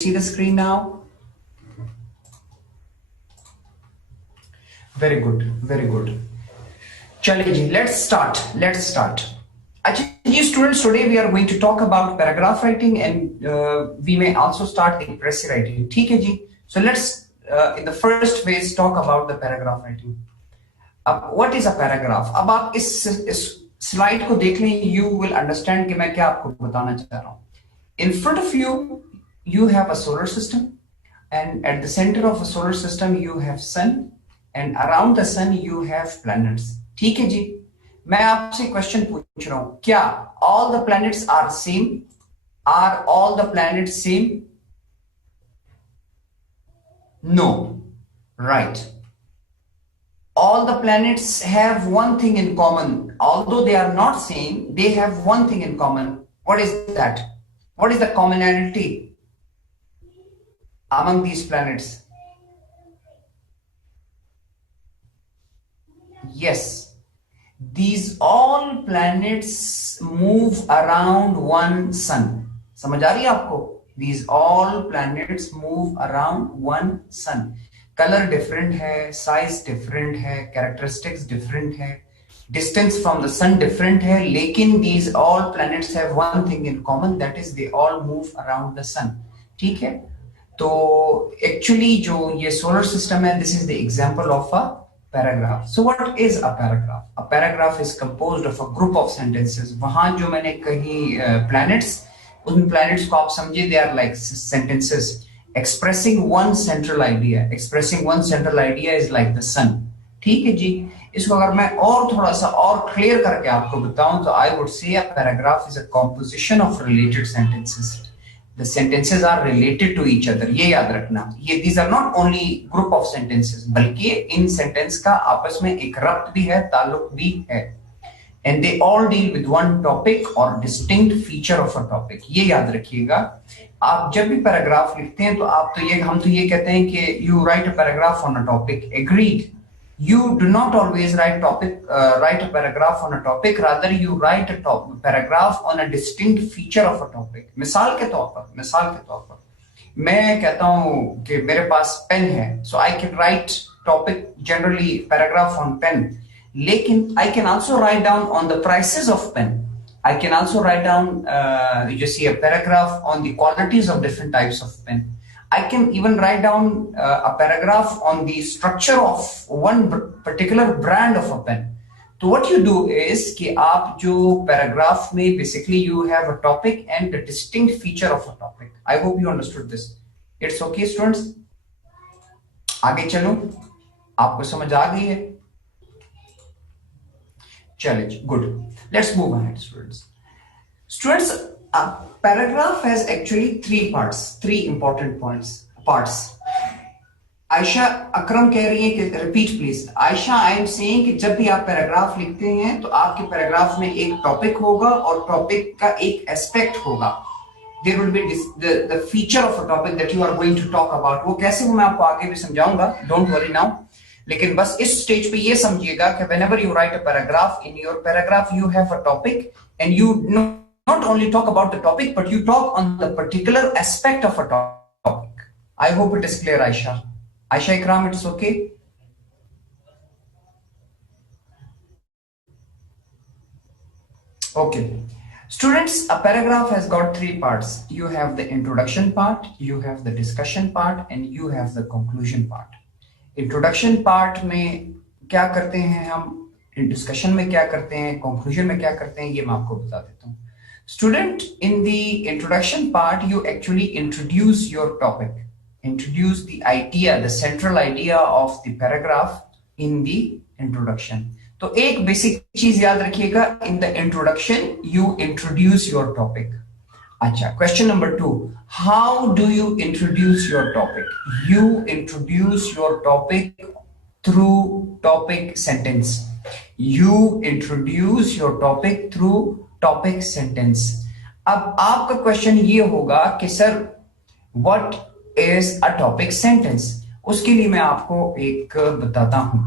see the screen now? Very good, very good. Chaliye ji, let's start. Actually, students, today we are going to talk about paragraph writing and we may also start impressive writing. ठीक है जी? So let's in the first phase talk about the paragraph writing. अब what is a paragraph? अब आप इस slide को देख लें, you will understand कि मैं क्या आपको बताना चाह रहा हूँ. In front of you, you have a solar system, and at the center of a solar system you have sun, and around the sun you have planets. ठीक है जी? मैं आपसे क्वेश्चन पूछ रहा हूं, क्या all the planets are same? Are all the planets same? No. Right. All the planets have one thing in common. Although they are not same, they have one thing in common. What is that? What is the commonality among these planets? Yes, these all planets move around one sun. समझ आ रही है आपको? These all planets move around one sun. Color different है, size different है, characteristics different है, distance from the sun different है, लेकिन these all planets have one thing in common, that is they all move around the sun. ठीक है? तो actually जो ये solar system है, this is the example of a paragraph. So what is a paragraph? A paragraph is composed of a group of sentences. वहां जो मैंने कही planets, उन planets को आप समझिए, they are like sentences expressing one central idea. Expressing one central idea is like the sun. ठीक है जी? इसको अगर मैं और थोड़ा सा और क्लियर करके आपको बताऊं तो I would say a paragraph is a composition of related sentences. The sentences are related to each other. ये याद रखना. ये these are not only group of sentences, बल्कि इन sentence का आपस में एक रब्त भी है, ताल्लुक भी है. And they all deal with one topic or distinct feature of a topic. ये याद रखिएगा. आप जब भी पैराग्राफ लिखते हैं तो हम तो ये कहते हैं कि you write a paragraph on a topic. Agreed. You do not always write a paragraph on a topic. Rather, you write a paragraph on a distinct feature of a topic. मिसाल के तौर पर मैं कहता हूँ कि मेरे पास पेन है, so I can write topic generally paragraph on pen. लेकिन I can also write down on the prices of pen. I can also write down a paragraph on the qualities of different types of pen. I can even write down a paragraph on the structure of one particular brand of a pen. So what you do is कि आप जो paragraph में basically you have a topic and a distinct feature of a topic. I hope you understood this. It's okay, students? आगे चलो, आपको समझ आ गई है? Challenge, good. Let's move ahead, students. Students, a paragraph has actually three important parts. Ayesha अकरम कह रही है कि repeat please. Ayesha, I am saying कि जब भी आप पैराग्राफ लिखते हैं तो आपके पैराग्राफ में एक टॉपिक होगा और टॉपिक का एक एस्पेक्ट होगा. There will be the feature of a topic that you are going to talk about. वो कैसे वो मैं आपको आगे भी समझाऊंगा. Don't worry now. लेकिन बस इस स्टेज पे ये समझिएगा कि whenever you write a paragraph, in your paragraph you have a topic and you not only talk about the topic, but you talk on the particular aspect of a topic. I hope it is clear, Aisha. Aisha Ikram, it's okay? Okay. Students, a paragraph has got three parts. You have the introduction part, you have the discussion part, and you have the conclusion part. Introduction part में क्या करते हैं हम, discussion में क्या करते हैं, conclusion में क्या करते हैं, ये मैं आपको बता देता हूँ. Student, in the introduction part you actually introduce your topic, introduce the idea, the central idea of the paragraph in the introduction. तो एक बेसिक चीज याद रखिएगा, in the introduction you introduce your topic. अच्छा, question number 2. How do you introduce your topic? You introduce your topic through topic sentence. You introduce your topic through topic sentence. अब आपका question ये होगा कि sir what is a topic sentence? उसके लिए मैं आपको एक बताता हूं.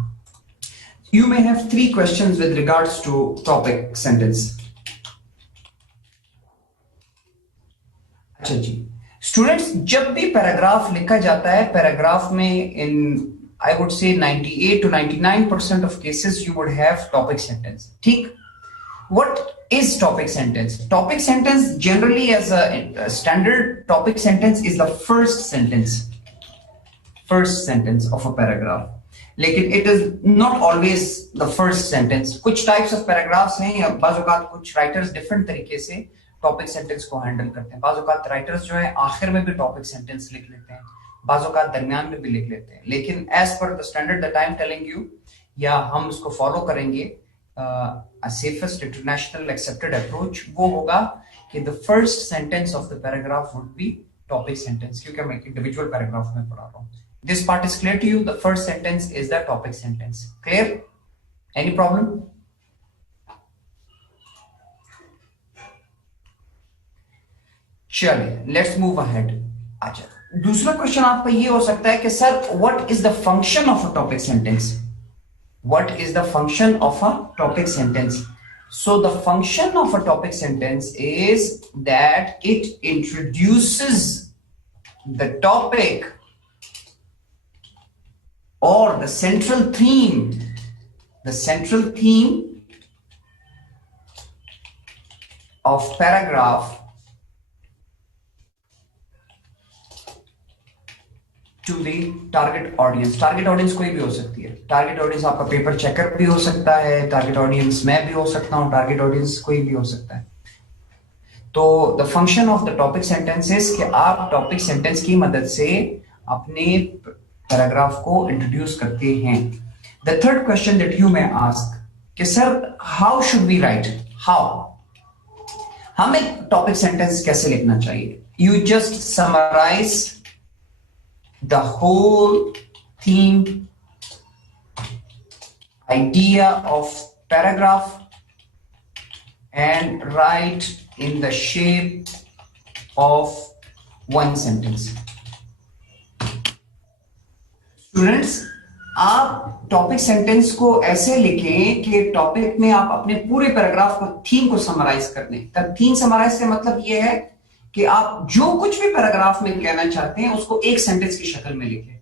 You may have 3 questions with regards to topic sentence. अच्छा जी, स्टूडेंट्स, जब भी पैराग्राफ लिखा जाता है, पैराग्राफ में इन I would say 98 to 99% of cases you would have topic sentence. ठीक? What is topic sentence? Topic sentence generally as a standard topic sentence is the first sentence of a paragraph. लेकिन it is not always the first sentence. कुछ types of paragraphs हैं या बाज़ औक़ात कुछ writers different तरीके से topic sentence को handle करते हैं. बाज़ औक़ात writers जो है आखिर में भी topic sentence लिख लेते हैं, बाज़ औक़ात दरमियान में भी लिख लेते हैं. लेकिन as per the standard that I am telling you, या हम उसको follow करेंगे, a safest international accepted approach वो होगा कि the first sentence of the paragraph would be topic sentence, क्योंकि मैं individual paragraph में पढ़ा रहा हूँ. This part is clear to you? The first sentence is the topic sentence. Clear? Any problem? चलिए, let's move ahead. अच्छा, दूसरा question आपका ये हो सकता है कि sir, what is the function of a topic sentence? What is the function of a topic sentence? So the function of a topic sentence is that it introduces the topic or the central theme of paragraph to the target audience. Target audience कोई भी हो सकती है. Target audience आपका paper checker भी हो सकता है, target audience मैं भी हो सकता हूँ, target audience कोई भी हो सकता है. तो the function of the topic sentence is कि आप topic sentence की मदद से अपने पैराग्राफ को इंट्रोड्यूस करते हैं. The third question that you may ask कि sir, how should we write? How? हमें टॉपिक सेंटेंस कैसे लिखना चाहिए? You just summarize the whole theme, idea of paragraph and write in the shape of one sentence. Students, आप topic sentence को ऐसे लिखें कि टॉपिक में आप अपने पूरे पैराग्राफ को, थीम को समराइज कर दें. तब थीम समराइज का मतलब यह है कि आप जो कुछ भी पैराग्राफ में कहना चाहते हैं उसको एक सेंटेंस की शक्ल में लिखें.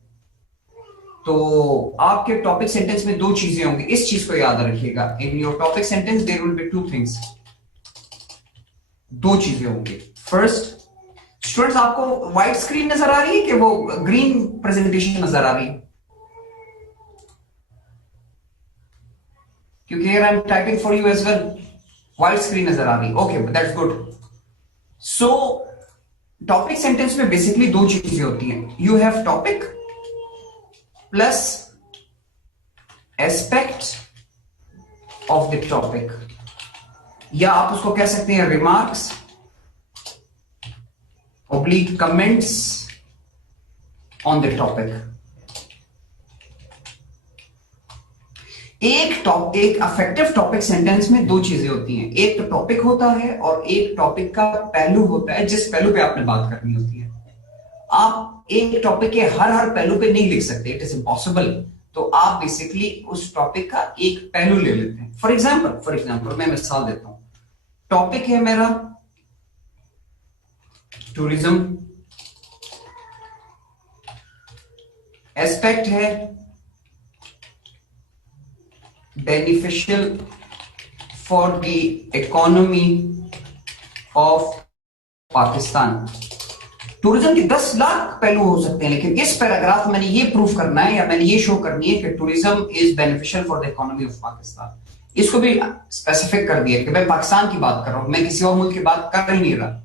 तो आपके टॉपिक सेंटेंस में दो चीजें होंगी, इस चीज को याद रखिएगा. In your topic sentence there will be two things. दो चीजें होंगी. फर्स्ट, स्टूडेंट्स, आपको व्हाइट स्क्रीन नजर आ रही है कि वो ग्रीन प्रेजेंटेशन नजर आ रही है? क्योंकि here I'm typing for you as well. White screen नजर आ रही है. Okay, that's good. So topic sentence में बेसिकली दो चीजें होती हैं. You have topic plus aspect of the topic, या आप उसको कह सकते हैं remarks oblique comments on the topic. एक अफेक्टिव टॉपिक सेंटेंस में दो चीजें होती हैं. एक तो टॉपिक होता है और एक टॉपिक का पहलू होता है जिस पहलू पे आपने बात करनी होती है. आप एक टॉपिक के हर पहलू पे नहीं लिख सकते, इट इज इम्पॉसिबल. तो आप बेसिकली उस टॉपिक का एक पहलू ले लेते हैं. फॉर एग्जाम्पल मैं मिसाल देता हूं. टॉपिक है मेरा टूरिज्म, एस्पेक्ट है beneficial for the economy of Pakistan. Tourism के 10 लाख पहलू हो सकते हैं, लेकिन इस पैराग्राफ में मैंने ये प्रूफ करना है या मैंने ये शो करनी है कि tourism is beneficial for the economy of Pakistan. इसको भी स्पेसिफिक कर दिया कि मैं पाकिस्तान की बात कर रहा हूं, मैं किसी और मुल्क की बात कर ही नहीं रहा.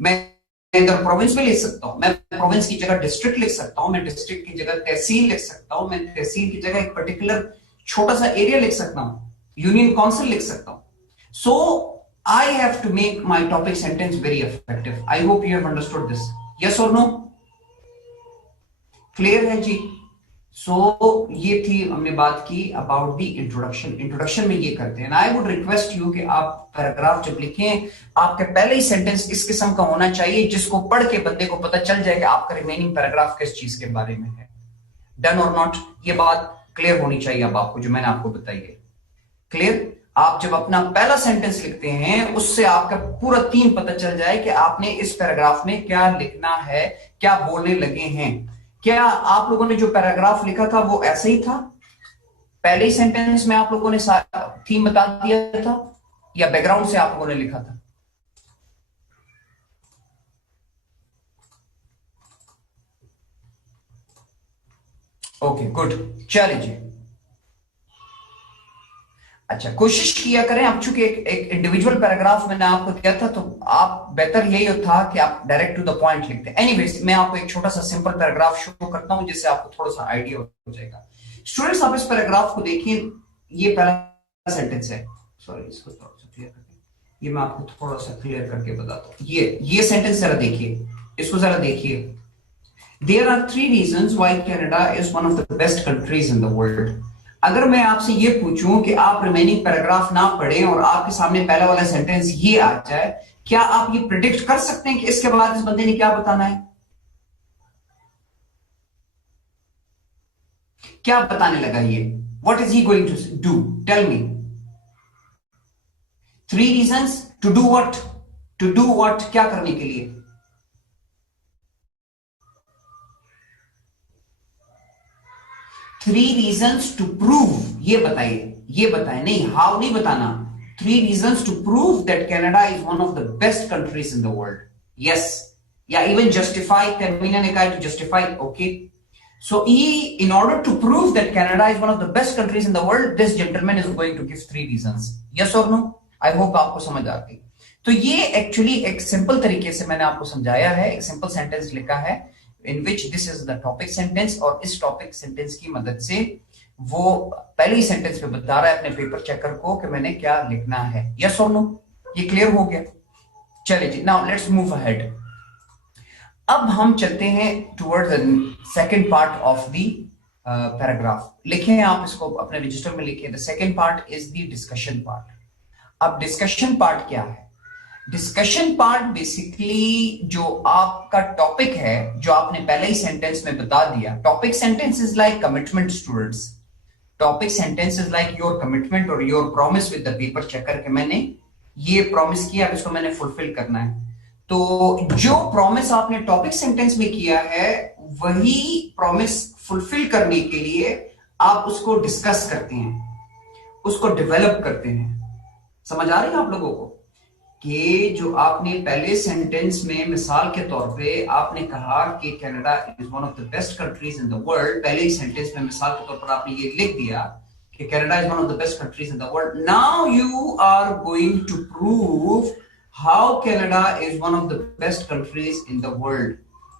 मैं इधर प्रोविंस में लिख सकता हूं, मैं प्रोविंस की जगह डिस्ट्रिक्ट लिख सकता हूं, मैं डिस्ट्रिक्ट की जगह तहसील लिख सकता हूं, मैं तहसील की जगह एक पर्टिकुलर छोटा सा एरिया लिख सकता हूं, यूनियन काउंसिल लिख सकता हूं. So I have to make my topic sentence very effective. I hope you have understood this. Yes और नो? क्लियर है जी? सो ये थी, हमने बात की अबाउट द इंट्रोडक्शन में ये करते हैं. आई वुड रिक्वेस्ट यू कि आप पैराग्राफ जब लिखें, आपके पहले ही सेंटेंस इस किस्म का होना चाहिए जिसको पढ़ के बंदे को पता चल जाए कि आपका रिमेनिंग पैराग्राफ किस चीज के बारे में है. डन और नॉट? ये बात क्लियर होनी चाहिए अब आपको, जो मैंने आपको बताई है. क्लियर? आप जब अपना पहला सेंटेंस लिखते हैं उससे आपका पूरा थीम पता चल जाए कि आपने इस पैराग्राफ में क्या लिखना है, क्या बोलने लगे हैं। क्या आप लोगों ने जो पैराग्राफ लिखा था वो ऐसे ही था, पहले ही सेंटेंस में आप लोगों ने थीम बता दिया था, या बैकग्राउंड से आप लोगों ने लिखा था? ओके गुड, चलिए। अच्छा, कोशिश किया करें, अब चूंकि एक इंडिविजुअल पैराग्राफ मैंने आपको दिया था तो आप बेहतर यही था कि आप डायरेक्ट टू द पॉइंट लिखते हैं। एनीवेज, मैं आपको एक छोटा सा सिंपल पैराग्राफ शो करता हूं जिससे आपको थोड़ा सा आइडिया हो जाएगा। स्टूडेंट्स, आप इस पैराग्राफ को देखिए, ये पहला सेंटेंस है। सॉरी, इसको थोड़ा सा क्लियर करके, ये मैं आपको थोड़ा सा क्लियर करके बताता हूं। ये सेंटेंस जरा देखिए, इसको जरा देखिए। There are 3 reasons why Canada is one of the best countries in the world। अगर मैं आपसे ये पूछूं कि आप रिमेनिंग पैराग्राफ ना पढ़ें और आपके सामने पहला वाला सेंटेंस ये आ जाए, क्या आप ये प्रिडिक्ट कर सकते हैं कि इसके बाद इस बंदे ने क्या बताना है? क्या बताने लगा ये? What is he going to do? Tell me. 3 reasons to do what? To do what, क्या करने के लिए? थ्री रीजंस टू प्रूव, ये बताइए, ये बताए, नहीं हाउ नहीं बताना। 3 reasons to prove that Canada is one of the best countries in the world. Yes, yeah, even justify, termina ne kaha to justify, okay. So in order to prove that Canada is one of the best countries in the world, this gentleman is going to give 3 reasons. Yes or no? I hope आपको समझ आ गई। तो ये actually एक simple तरीके से मैंने आपको समझाया है, एक सिंपल सेंटेंस लिखा है in which this is the topic sentence, और इस टॉपिक सेंटेंस की मदद से वो पहले ही सेंटेंस पे बता रहा है अपने पेपर चेकर को कि मैंने क्या लिखना है। यस और नो? ये क्लियर हो गया? चलिए जी, नाउ लेट्स मूव अहेड। अब हम चलते हैं towards the second part of the paragraph. लिखें आप इसको अपने रजिस्टर में, लिखिए the second part is the discussion part. अब डिस्कशन पार्ट क्या है? डिस्कशन पार्ट बेसिकली जो आपका टॉपिक है, जो आपने पहले ही सेंटेंस में बता दिया। Topic sentence is like commitment students. Topic sentence is like your commitment और your promise with the paper checker के मैंने ये प्रॉमिस किया, अब इसको मैंने फुलफिल करना है। तो जो प्रॉमिस आपने टॉपिक सेंटेंस में किया है वही प्रॉमिस फुलफिल करने के लिए आप उसको डिस्कस करते हैं, उसको डेवलप करते हैं। समझ आ रही है आप लोगों को कि जो आपने पहले सेंटेंस में मिसाल के तौर पे आपने कहा कि Canada is one of the best countries in the world, पहले ही सेंटेंस में मिसाल के तौर पर आपने ये लिख दिया कि Canada is one of the best countries in the world. Now you are going to prove how Canada is one of the best countries in the world.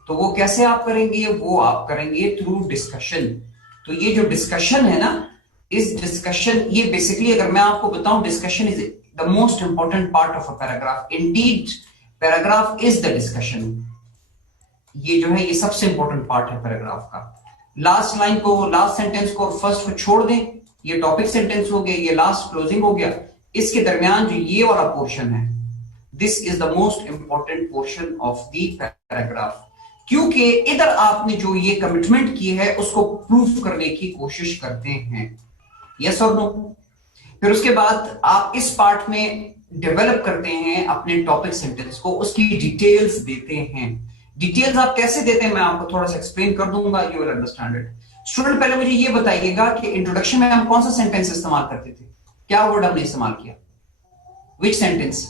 तो वो कैसे आप करेंगे? वो आप करेंगे थ्रू डिस्कशन। तो ये जो डिस्कशन है ना, इस डिस्कशन, ये बेसिकली अगर मैं आपको बताऊं, discussion is the most important part of a paragraph. Indeed, paragraph is the discussion. ये जो है ये सबसे इंपॉर्टेंट पार्ट है पैराग्राफ का। लास्ट लाइन को, लास्ट सेंटेंस को और फर्स्ट को छोड़ दें, ये टॉपिक सेंटेंस हो गया, ये लास्ट क्लोजिंग हो गया। इसके दरमियान जो ये वाला पोर्शन है, this is the most important portion of the paragraph, क्योंकि इधर आपने जो ये कमिटमेंट की है उसको प्रूफ करने की कोशिश करते हैं। यस और नो? फिर उसके बाद आप इस पार्ट में डेवलप करते हैं अपने टॉपिक सेंटेंस को, उसकी डिटेल्स देते हैं। डिटेल्स आप कैसे देते हैं मैं आपको थोड़ा सा एक्सप्लेन कर दूंगा, you will understand it. Student, पहले मुझे ये बताइएगा कि इंट्रोडक्शन में हम कौन सा सेंटेंस इस्तेमाल करते थे? क्या वर्ड हमने इस्तेमाल किया? विच sentence?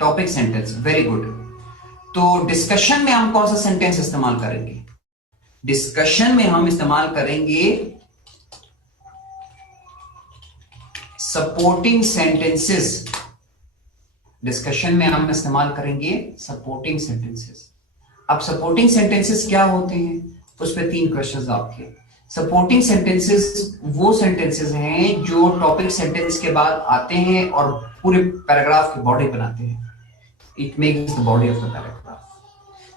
Topic sentence, very good. तो डिस्कशन में हम कौन सा सेंटेंस इस्तेमाल करेंगे? डिस्कशन में हम इस्तेमाल करेंगे सपोर्टिंग सेंटेंसेस। डिस्कशन में हम इस्तेमाल करेंगे सपोर्टिंग सेंटेंसेस। अब सपोर्टिंग सेंटेंसेस क्या होते हैं, उस पर 3 क्वेश्चंस आपके। सपोर्टिंग सेंटेंसेस वो सेंटेंसेस हैं जो टॉपिक सेंटेंस के बाद आते हैं और पूरे पैराग्राफ की बॉडी बनाते हैं। It makes the body of the paragraph.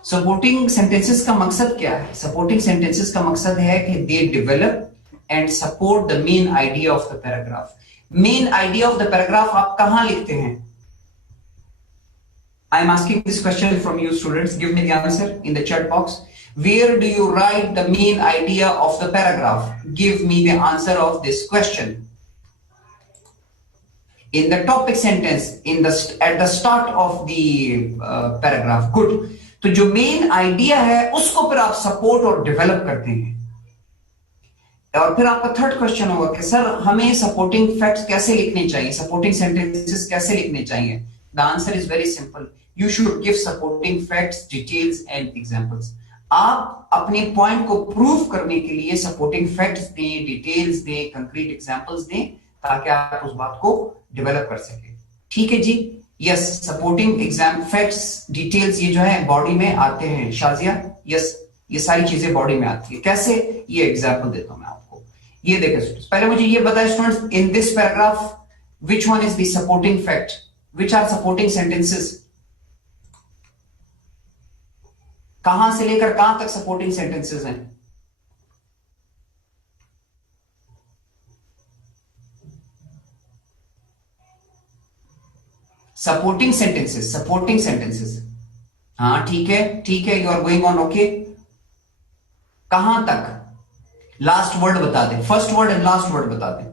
Supporting sentences का मकसद क्या है? सपोर्टिंग सेंटेंसेस का मकसद है कि they develop and support the main idea of the paragraph. Main idea of the paragraph आप कहां लिखते हैं? I am asking this question from you students, give me the answer in the chat box. Where do you write the main idea of the paragraph? Give me the answer of this question. In the topic sentence, at the start of the paragraph. Good. तो जो main idea है उसको फिर आप support और develop करते हैं। और फिर आपका थर्ड क्वेश्चन होगा कि सर हमें सपोर्टिंग फैक्ट्स कैसे लिखने चाहिए, सपोर्टिंग सेंटेंसेस कैसे लिखने चाहिए। The answer is very simple, you should give supporting facts, details and examples. आप अपने पॉइंट को प्रूव करने के लिए सपोर्टिंग फैक्ट्स दें, डिटेल्स दें, कंक्रीट एग्जांपल्स दें, ताकि आप उस बात को डेवलप कर सके। ठीक है जी, yes, supporting exam facts details ये जो है बॉडी में आते हैं शाजिया। यस, ये सारी चीजें बॉडी में आती है। कैसे, ये एग्जांपल देता हूं मैं आपको। ये देखें स्टूडेंट्स, पहले मुझे ये बताएं students, in this paragraph which one is the supporting fact, which are supporting sentences, कहां से लेकर कहां तक सपोर्टिंग सेंटेंसेस हैं? Supporting sentences, supporting sentences. हाँ ठीक है, ठीक है, you are going on okay. कहां तक? लास्ट वर्ड बता दें, first word and last word बता दें।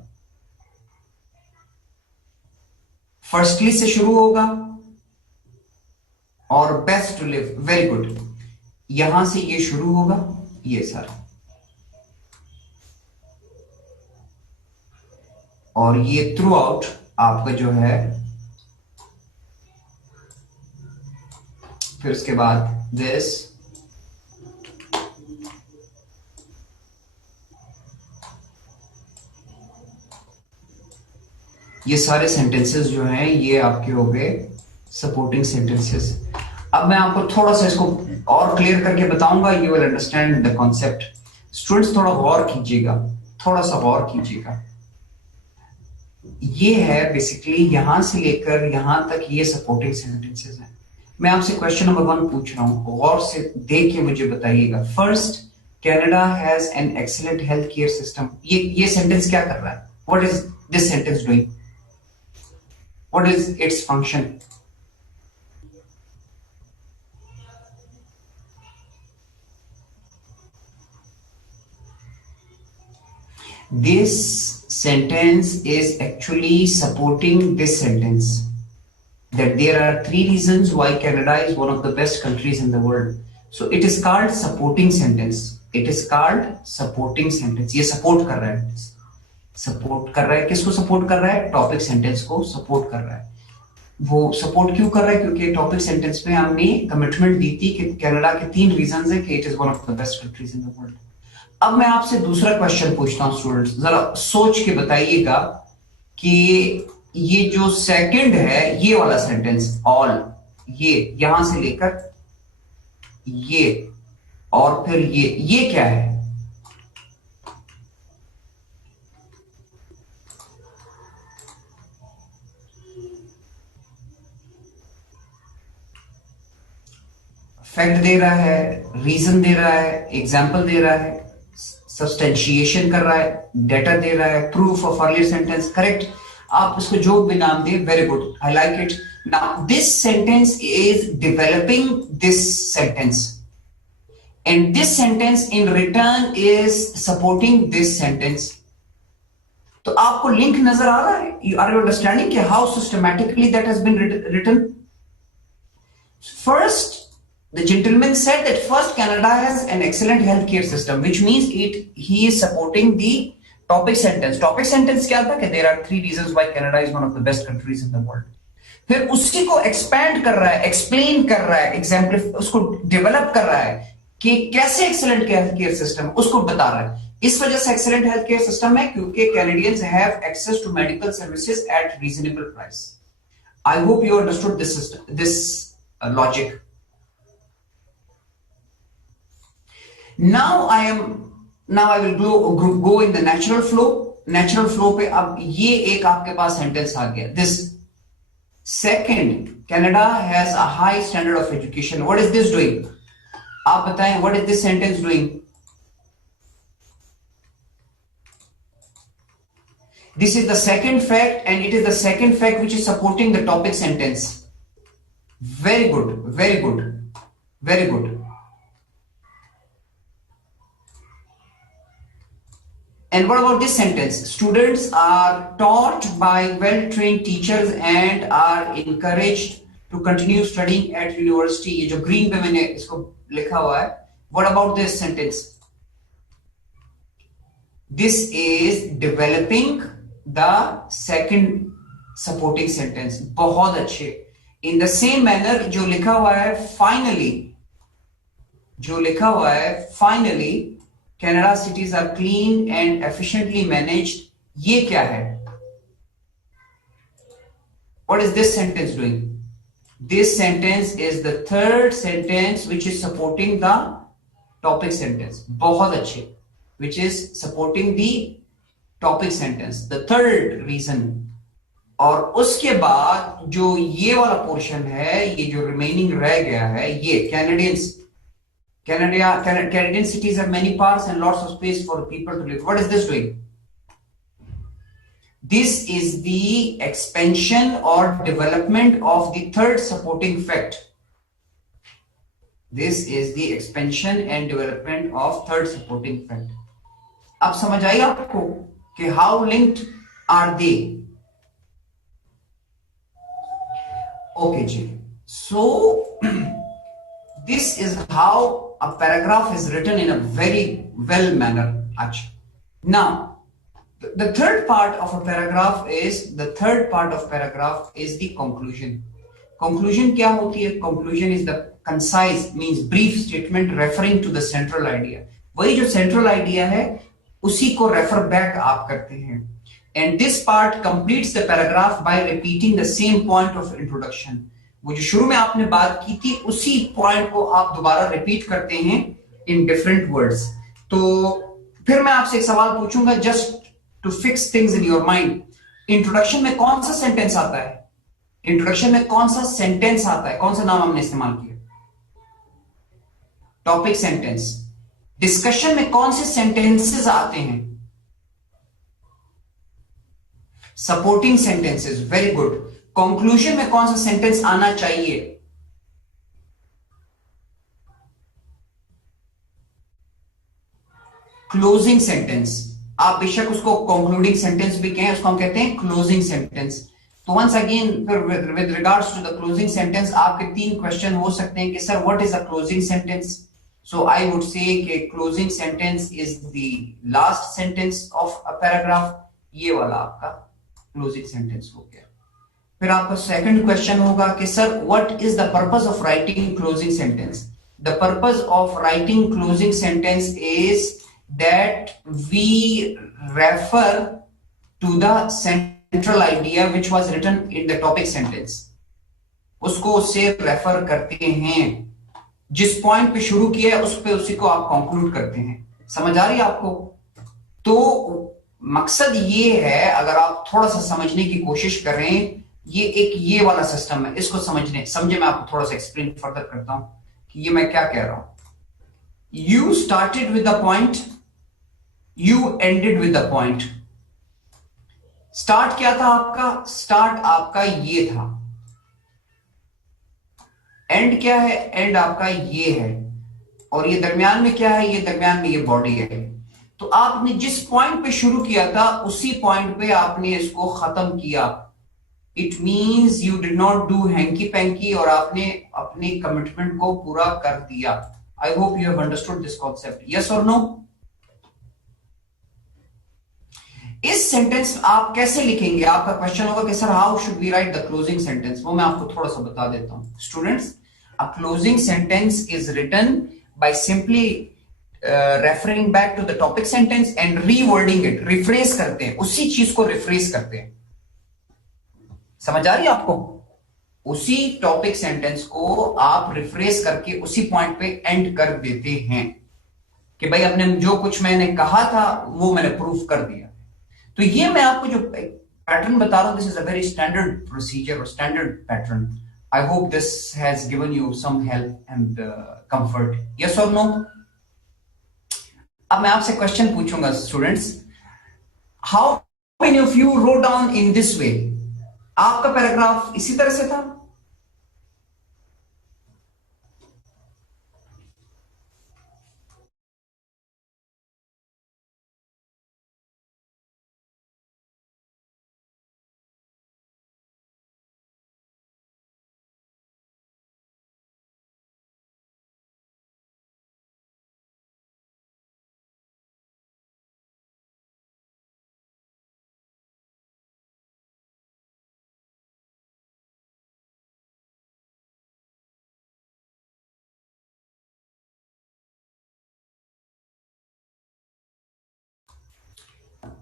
फर्स्टली से शुरू होगा और best to live, very good. यहां से ये शुरू होगा, ये सर, और ये थ्रू आउट आपका जो है, फिर उसके बाद दिस, ये सारे सेंटेंसेस जो हैं ये आपके हो गए सपोर्टिंग सेंटेंसेस। अब मैं आपको थोड़ा सा इसको और क्लियर करके बताऊंगा, you will understand the concept. Students थोड़ा गौर कीजिएगा, थोड़ा सा गौर कीजिएगा। ये है बेसिकली यहां से लेकर यहां तक ये सपोर्टिंग सेंटेंसेस हैं। मैं आपसे क्वेश्चन नंबर 1 पूछ रहा हूं, गौर से देख के मुझे बताइएगा। First, Canada has an excellent health care system. ये सेंटेंस क्या कर रहा है? What is this sentence doing? What is its function? This sentence is actually supporting this sentence, that there are 3 reasons why Canada is one of the best countries in the world. So it is called supporting sentence. It is called supporting sentence. ये support कर रहा है, support कर रहा है, किसको support कर रहा है? टॉपिक सेंटेंस को support कर रहा है। वो support क्यों कर रहा है? क्योंकि टॉपिक सेंटेंस में हमने कमिटमेंट दी थी कि कनाडा के 3 रीजंस है कि it is one of the best countries in the world. अब मैं आपसे दूसरा क्वेश्चन पूछता हूं स्टूडेंट्स, जरा सोच के बताइएगा कि ये जो सेकंड है, ये वाला सेंटेंस, ऑल, ये यहां से लेकर ये और फिर ये क्या है? फैक्ट दे रहा है, रीजन दे रहा है, एग्जाम्पल दे रहा है, सब्सटेंशिएशन कर रहा है, डेटा दे रहा है, proof of earlier sentence. Correct, आप इसको जो भी नाम दे, very good, I like it. Now this sentence is developing this sentence and this sentence in return is supporting this sentence. तो आपको लिंक नजर आ रहा है? आर यू अंडरस्टैंडिंग कि how systematically that has been written? First, the gentleman said that first Canada has an excellent healthcare system, which means he is supporting the topic sentence. Topic sentence क्या था? कि there are 3 reasons why Canada is one of the best countries in the world. फिर उसी को expand कर रहा है, explain कर रहा है, example उसको develop कर रहा है कि कैसे excellent healthcare system, उसको बता रहा है। इस वजह से excellent healthcare system है क्योंकि Canadians have access to medical services at reasonable price. I hope you understood this system, this logic. Now I will go in the natural flow. Natural flow पे अब ये एक आपके पास सेंटेंस आ गया। This second, Canada has a high standard of education. What is this doing? आप बताएं, what is this sentence doing? This is the second fact, and it is the second fact which is supporting the topic sentence. Very good, very good, very good. And what about this sentence? Students are taught by well-trained teachers and are encouraged to continue studying at university. ये जो green पे मैंने इसको लिखा हुआ है. What about this sentence? This is developing the second supporting sentence. बहुत अच्छे. In the same manner जो लिखा हुआ है finally, जो लिखा हुआ है finally Canada cities are clean and efficiently managed. ये क्या है? What is this sentence doing? This sentence is the third sentence which is supporting the topic sentence. बहुत अच्छे. Which is supporting the topic sentence. The third reason. और उसके बाद जो ये वाला पोर्शन है, ये जो रिमेनिंग रह गया है, ये Canadian cities have many parks and lots of space for people to live. What is this doing? This is the expansion or development of the third supporting fact. This is the expansion and development of third supporting fact. अब समझ आई आपको कि how linked are they? Okay, ji. So this is how a paragraph is written in a very well manner. Actually, now the third part of a paragraph is the conclusion. Conclusion क्या होती है? Conclusion is the concise, means brief statement referring to the central idea. वही जो central idea है उसी को refer back आप करते हैं. And this part completes the paragraph by repeating the same point of introduction. वो जो शुरू में आपने बात की थी उसी पॉइंट को आप दोबारा रिपीट करते हैं इन डिफरेंट वर्ड्स. तो फिर मैं आपसे एक सवाल पूछूंगा just to fix things in your mind. Introduction में कौन सा सेंटेंस आता है? इंट्रोडक्शन में कौन सा सेंटेंस आता है? कौन सा नाम हमने इस्तेमाल किया? Topic sentence. डिस्कशन में कौन से सेंटेंसेस आते हैं? Supporting sentences. Very good. Conclusion में कौन सा सेंटेंस आना चाहिए? Closing sentence. आप बेशक उसको कंक्लूडिंग सेंटेंस भी कहें, उसको हम कहते हैं क्लोजिंग सेंटेंस. तो once again with regards to the closing sentence आपके तीन क्वेश्चन हो सकते हैं कि sir what is a closing sentence. So I would say कि closing sentence is the last sentence of a paragraph. ये वाला आपका क्लोजिंग सेंटेंस हो गया. फिर आपका सेकंड क्वेश्चन होगा कि sir what is the purpose of writing closing sentence. The purpose of writing closing sentence is that we refer to the central idea which was written in the topic sentence. उसको उससे refer करते हैं. जिस point पे शुरू किया है उस पे उसी को आप कंक्लूड करते हैं. समझ आ रही है आपको? तो मकसद ये है, अगर आप थोड़ा सा समझने की कोशिश करें, ये वाला सिस्टम है, इसको समझे. मैं आपको थोड़ा सा एक्सप्लेन फर्दर करता हूं कि ये मैं क्या कह रहा हूं. You started with the point, you ended with the point. Start क्या था आपका? स्टार्ट आपका ये था. एंड क्या है? एंड आपका ये है. और ये दरमियान में क्या है? ये दरमियान में ये बॉडी है. तो आपने जिस पॉइंट पे शुरू किया था उसी पॉइंट पे आपने इसको खत्म किया. It means you did not do hanky panky और आपने अपने कमिटमेंट को पूरा कर दिया. I hope you have understood this concept. Yes और नो? इस सेंटेंस आप कैसे लिखेंगे? आपका क्वेश्चन होगा कि sir how should we write the closing sentence. वो मैं आपको थोड़ा सा बता देता हूं. Students, a closing sentence is written by simply referring back to the topic sentence and रीवर्डिंग it. Refresh करते हैं, उसी चीज को रिफ्रेस करते हैं. समझ आ रही है आपको? उसी टॉपिक सेंटेंस को आप रिफ्रेस करके उसी पॉइंट पे एंड कर देते हैं कि भाई अपने जो कुछ मैंने कहा था वो मैंने प्रूफ कर दिया. तो ये मैं आपको जो पैटर्न बता रहा हूं, this is a very standard procedure और standard pattern. I hope this has given you some help and comfort. Yes और नो? अब मैं आपसे क्वेश्चन पूछूंगा students. How many of you wrote down in this way? आपका paragraph इसी तरह से था?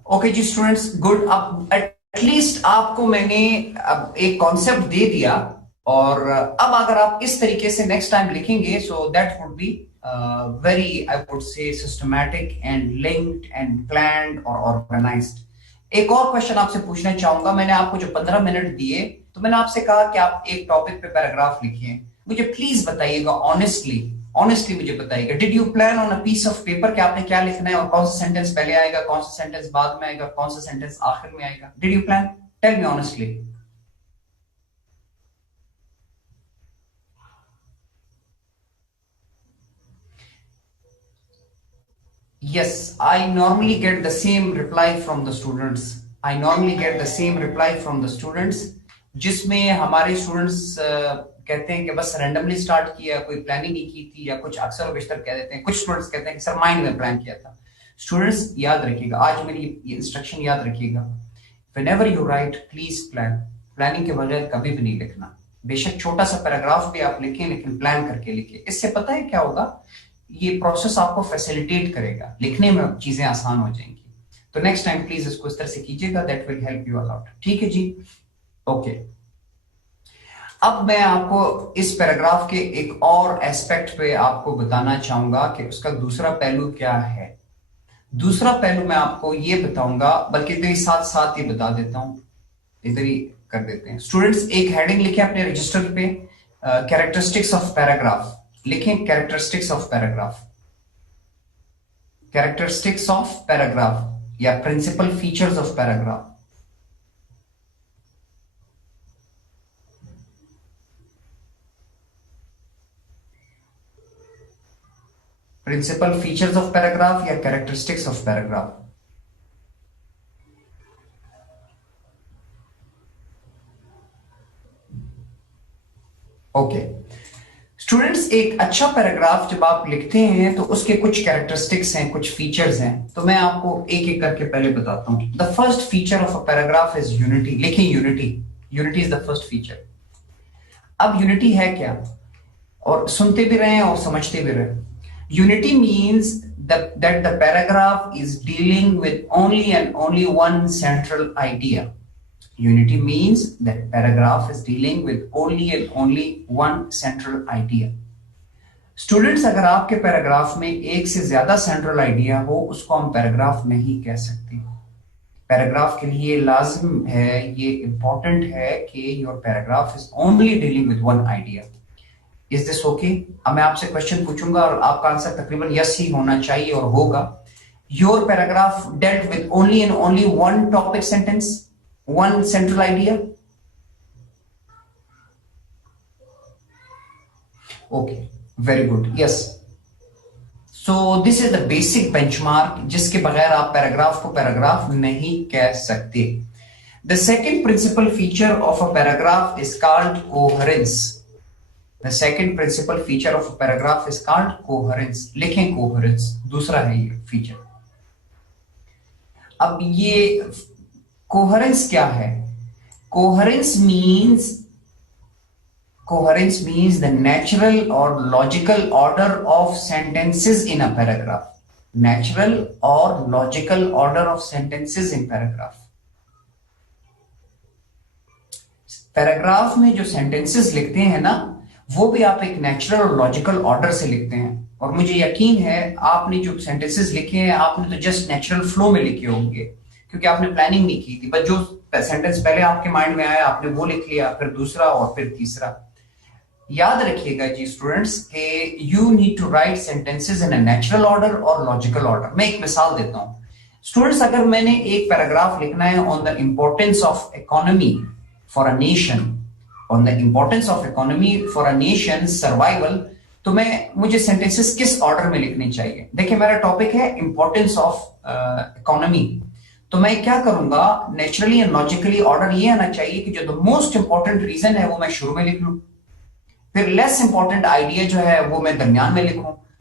ओके जी स्टूडेंट्स, गुड। अब एटलीस्ट आपको मैंने अब एक कॉन्सेप्ट दे दिया, और अब अगर आप इस तरीके से नेक्स्ट टाइम लिखेंगे so that would be very, I would से, systematic and linked and planned और ऑर्गेनाइज्ड। एक और क्वेश्चन आपसे पूछना चाहूंगा। मैंने आपको जो 15 मिनट दिए, तो मैंने आपसे कहा कि आप एक टॉपिक पे पैराग्राफ लिखिए। मुझे प्लीज बताइएगा ऑनेस्टली, ऑनेस्टली मुझे बताइएगा, did you plan on a piece of paper कि आपने क्या लिखना है और कौन सा सेंटेंस पहले आएगा, कौन सा सेंटेंस बाद में आएगा, कौन सा सेंटेंस आखिर में आएगा? Did you plan? Tell me honestly. Yes, I normally get the same reply from the students. I normally get the same reply from the students, जिसमें हमारे स्टूडेंट्स कहते हैं कि बस रैंडमली स्टार्ट किया, कोई प्लानिंग नहीं की थी, या कुछ अक्सर बेशतर कह देते हैं, कुछ स्टूडेंट्स कहते हैं कि सर माइंड में प्लान किया था। स्टूडेंट्स याद रखिएगा, आज मेरी ये इंस्ट्रक्शन याद रखिएगा, whenever you write please plan। Planning के बगैर कभी भी नहीं लिखना। बेशक छोटा सा पैराग्राफ भी आप लिखें, लेकिन प्लान करके लिखें। इससे पता है क्या होगा, ये प्रोसेस आपको फैसिलिटेट करेगा, लिखने में चीजें आसान हो जाएंगी। तो नेक्स्ट टाइम प्लीज इसको इस तरह से कीजिएगा, that will help you a lot. ठीक है जी, ओके। अब मैं आपको इस पैराग्राफ के एक और एस्पेक्ट पे आपको बताना चाहूंगा कि उसका दूसरा पहलू क्या है। दूसरा पहलू मैं आपको ये बताऊंगा, बल्कि इधर ही साथ साथ ही बता देता हूं, इधर ही कर देते हैं। स्टूडेंट्स एक हेडिंग लिखे अपने रजिस्टर पे, कैरेक्टरिस्टिक्स ऑफ पैराग्राफ। लिखें characteristics of paragraph, characteristics of paragraph या principal features of paragraph. Principal features of paragraph या characteristics of paragraph. Okay students, एक अच्छा पैराग्राफ जब आप लिखते हैं तो उसके कुछ कैरेक्टरिस्टिक्स हैं, कुछ फीचर्स हैं। तो मैं आपको एक एक करके पहले बताता हूं। The first feature of a paragraph is unity. लिखें unity, unity is the first feature. अब यूनिटी है क्या, और सुनते भी रहे और समझते भी रहे। Unity means that the paragraph is dealing with only and only one central idea. Unity means that paragraph is dealing with only and only one central idea. Students, अगर आपके पैराग्राफ में एक से ज्यादा सेंट्रल आइडिया हो, उसको हम paragraph नहीं कह सकते। पैराग्राफ के लिए लाजिम है, ये इंपॉर्टेंट है कि your paragraph is only dealing with one idea. Is this okay? अब मैं आपसे क्वेश्चन पूछूंगा और आपका आंसर तकरीबन यस ही होना चाहिए और होगा। Your paragraph dealt with only and only one topic sentence, one central idea. Okay, very good, yes. So this is the basic benchmark, जिसके बगैर आप पैराग्राफ को पैराग्राफ नहीं कह सकते। The second principal feature of a paragraph is called coherence. The second principal feature of a paragraph is called coherence. लिखें coherence, दूसरा है ये फीचर। अब ये coherence क्या है? coherence means the natural or logical order of sentences in a paragraph. Natural or logical order of sentences in paragraph. Paragraph में जो सेंटेंसेस लिखते हैं ना, वो भी आप एक नेचुरल और लॉजिकल ऑर्डर से लिखते हैं। और मुझे यकीन है आपने जो सेंटेंसेस लिखे हैं, आपने तो जस्ट नेचुरल फ्लो में लिखे होंगे, क्योंकि आपने प्लानिंग नहीं की थी। बस जो सेंटेंस पहले आपके माइंड में आया आपने वो लिख लिया, फिर दूसरा और फिर तीसरा। याद रखिएगा जी स्टूडेंट्स कि you need to write sentences in a natural order और लॉजिकल ऑर्डर। मैं एक मिसाल देता हूं स्टूडेंट्स। अगर मैंने एक पैराग्राफ लिखना है on the importance of economy for a nation, on the importance of economy for a nation's survival, तो मुझे सेंटेंसेस किस ऑर्डर में लिखने चाहिए? देखिए मेरा टॉपिक है इंपॉर्टेंस ऑफ इकोनॉमी, तो मैं क्या करूंगा, नेचुरली एंड लॉजिकली ऑर्डर ये आना चाहिए कि जो द मोस्ट इंपॉर्टेंट रीजन है वो मैं शुरू में लिख लूं, फिर लेस इंपॉर्टेंट आइडिया जो है वो मैं दरमियान में लिखूं,